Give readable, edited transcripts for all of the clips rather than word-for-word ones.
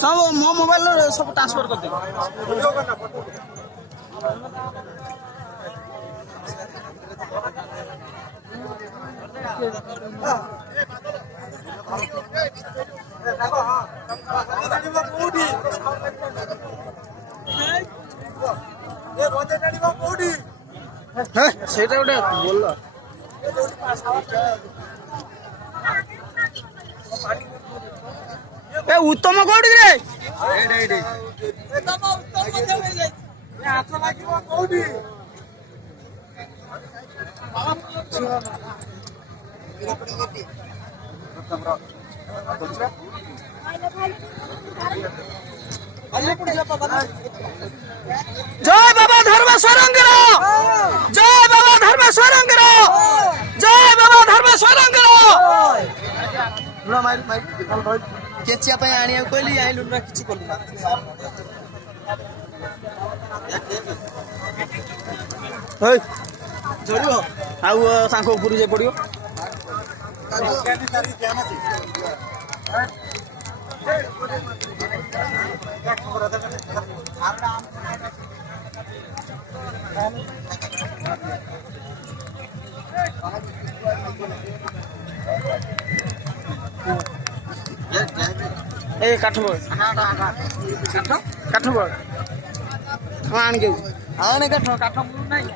सब मो मोबाइल सब ट्रांसफर कर दे ସେଇଟା ଗୋଟେ ବୋଲ ए उत्तम कोडी रे एडे एडे उत्तम उत्तम मत जाई ए हाथ लागिबो कोडी जय बाबा धर्मेश्वरंकर जय बाबा धर्मेश्वरंकर जय बाबा धर्मेश्वरंकर ना माइल माइल केचिया पे आनिया कोइली आइलु ना किछि कोलु ना ओय जोडियो आउ सांखो पुरी जे पडियो ए काठबो काठबो आन के आने काठ नहीं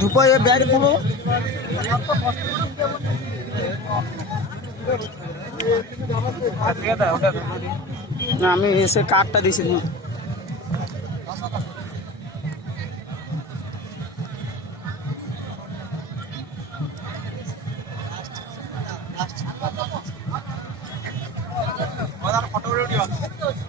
धूप ये बैग थबो ना আমি এসে কার্ডটা দিছি ফটো ভিডিও